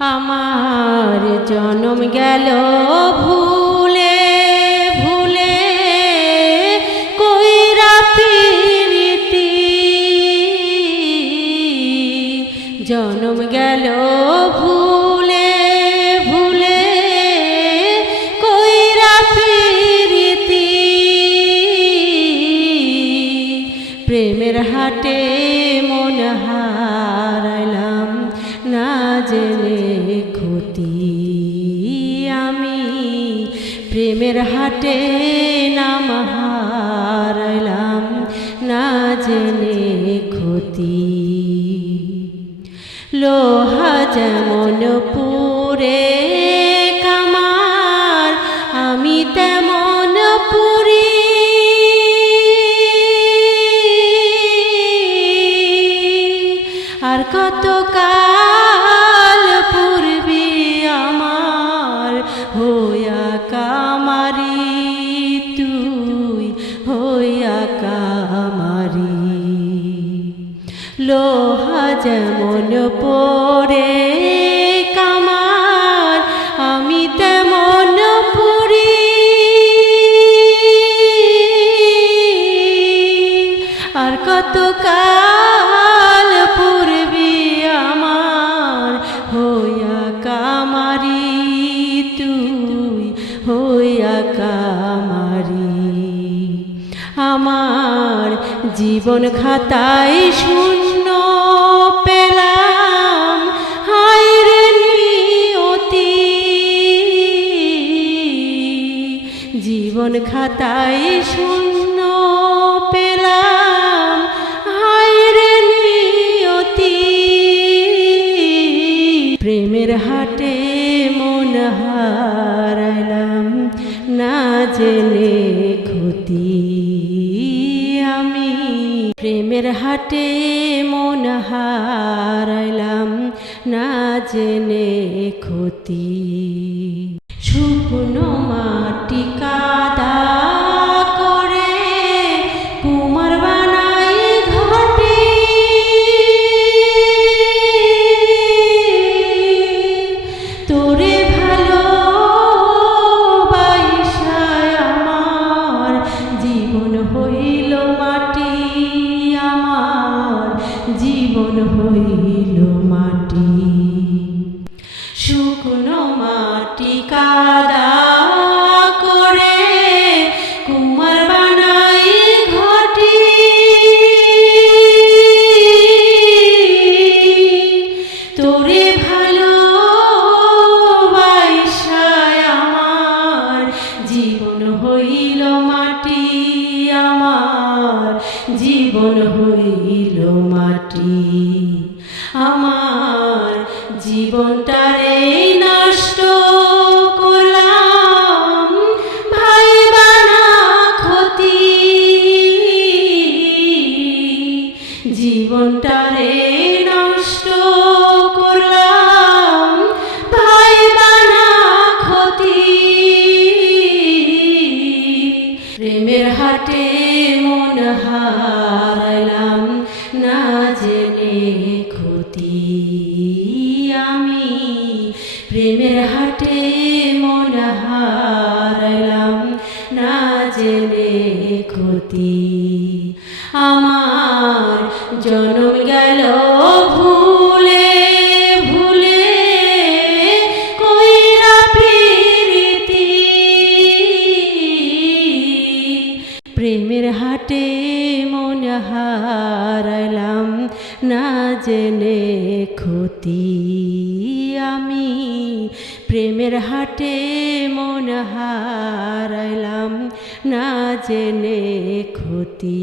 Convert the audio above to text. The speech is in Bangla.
আমার জনম গেল ভুলে ভুলে কইরা প্রীতি, জনম গেল ভুলে ভুলে কইরা প্রীতি, প্রেমের হাটে মন হারাইলাম না জেনে ক্ষতি। আমি প্রেমের হাটে নাম হারাইলাম না জেনে ক্ষতি। লোহা যেমন পুরে কামার, আমি তেমন পুরি। আর কত কাল পূর্বে আমার হইয়া কামারি, তুই হইয়া কামারি। লোহা যেমন পরে কামার, আমি তেমন পুরি। আর কত কাল পূর্বে আমার হইয়া কামারি, তুই হইয়া কামারি। আমার জীবন খাতায় শূন্য পেলাম, হায় রে নিয়তি। জীবন খাতায় শূন্য পেলাম, হায় রে নিয়তি। প্রেমের হাটে মন হারাইলাম না জেনে ক্ষতি। আমি প্রেমের হাটে মন হারাইলাম না জেনে ক্ষতি। শুকনো মাটি কাদা করে কুমার বানাই ঘটি, তোরে ভালোবাসায় আমার জীবন হইল মাটি। আমার জীবন হইল মাটি। শুকনো মাটি কাদা করে কুমার বানাই ঘটি, তোরে ভালোবাসায় আমার জীবন হইল মাটি। আমার জীবন হইল মাটি। আমার জীবনটারে নষ্ট করলাম, ভাইবা না ক্ষতি। জীবনটারে নষ্ট করলাম, ভাইবা না ক্ষতি। প্রেমের হাটে মন হারাইলাম না জেনে ক্ষতি। আমি প্রেমের হাটে মন হারাইলাম না জেনে ক্ষতি। আমার জনম গেল ভুলে ভুলে কইরা প্রীতি, প্রেমের হাটে মন হারাইলাম না জেনে ক্ষতি। আমি প্রেমের হাটে মন হারাইলাম না জেনে ক্ষতি।